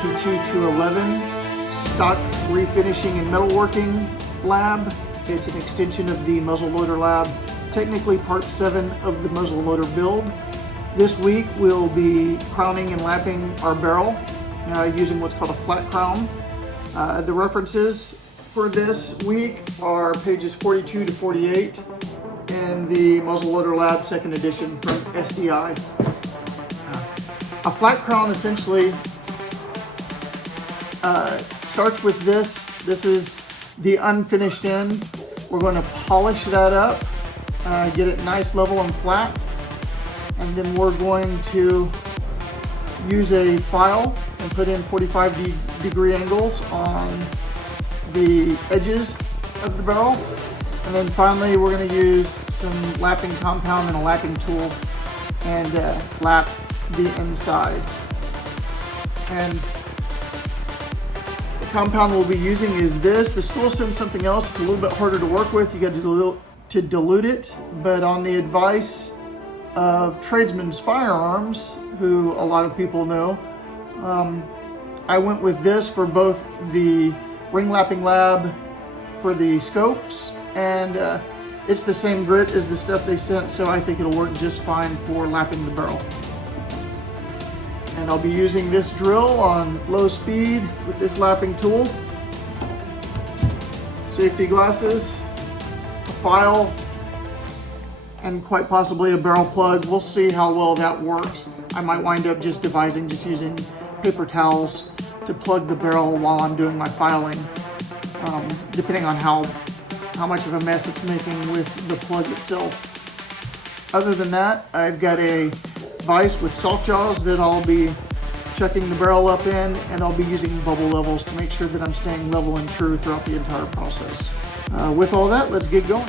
FTT 211 Stock Refinishing and Metalworking Lab. It's an extension of the Muzzleloader Lab, technically part 7 of the muzzleloader build. This week we'll be crowning and lapping our barrel using what's called a flat crown. The references for this week are pages 42 to 48 in the Muzzleloader Lab 2nd edition from SDI. A flat crown essentially starts with this. This is the unfinished end. We're going to polish that up, get it nice, level, and flat. And then we're going to use a file and put in 45-degree angles on the edges of the barrel. And then finally, we're going to use some lapping compound and a lapping tool and lap the inside. And the compound we'll be using is this. The school sends something else. It's a little bit harder to work with. You got to dilute it, but on the advice of Tradesman's Firearms, who a lot of people know, I went with this for both the ring lapping lab for the scopes, and it's the same grit as the stuff they sent, so I think it'll work just fine for lapping the barrel. And I'll be using this drill on low speed with this lapping tool, safety glasses, a file, and quite possibly a barrel plug. We'll see how well that works. I might wind up just using paper towels to plug the barrel while I'm doing my filing, depending on how much of a mess it's making with the plug itself. Other than that, I've got a vise with soft jaws that I'll be checking the barrel up in, and I'll be using bubble levels to make sure that I'm staying level and true throughout the entire process. With all that, let's get going.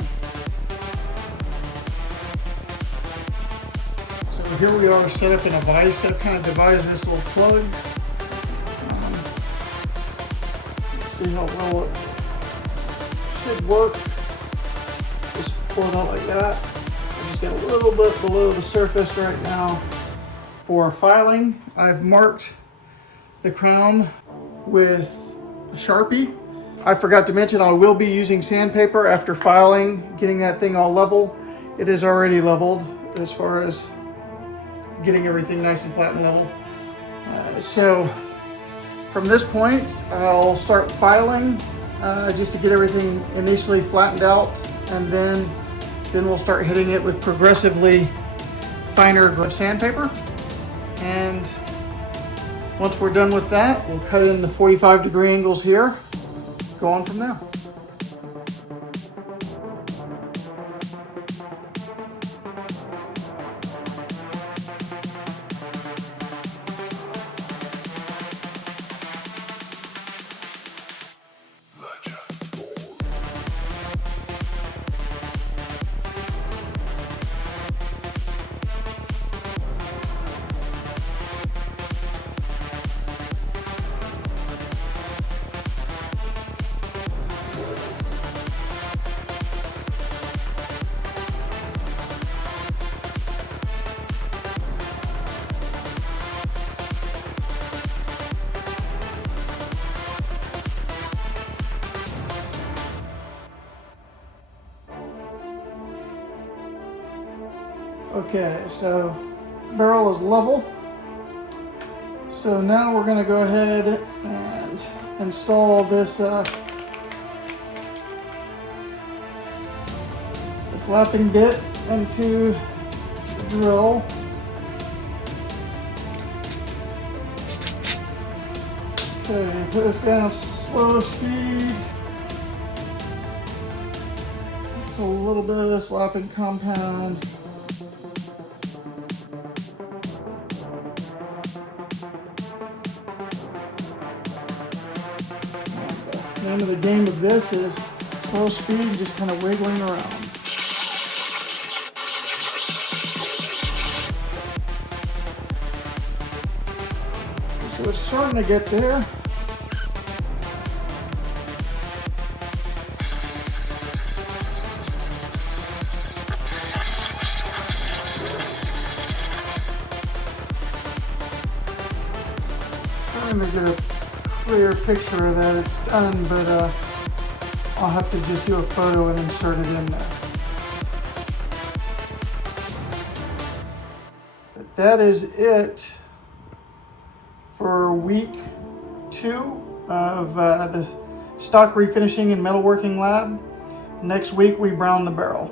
So here we are set up in a vise. I've kind of devised this little plug. See how well it should work. Just pull it out like that. I just got a little bit below the surface right now for filing. I've marked the crown with a Sharpie. I forgot to mention I will be using sandpaper after filing, getting that thing all level. It is already leveled as far as getting everything nice and flat and level. So from this point, I'll start filing just to get everything initially flattened out, and then we'll start hitting it with progressively finer grip sandpaper. And once we're done with that, we'll cut in the 45-degree angles here, go on from there. Okay, so barrel is level. So now we're going to go ahead and install this this lapping bit into the drill. Okay, put this down slow speed. Put a little bit of this lapping compound. The name of the game of this is slow speed, just kind of wiggling around. So it's starting to get there. gonna get a clear picture of that. It's done, but I'll have to just do a photo and insert it in there. But that is it for week 2 of the stock refinishing and metalworking lab. Next week we brown the barrel.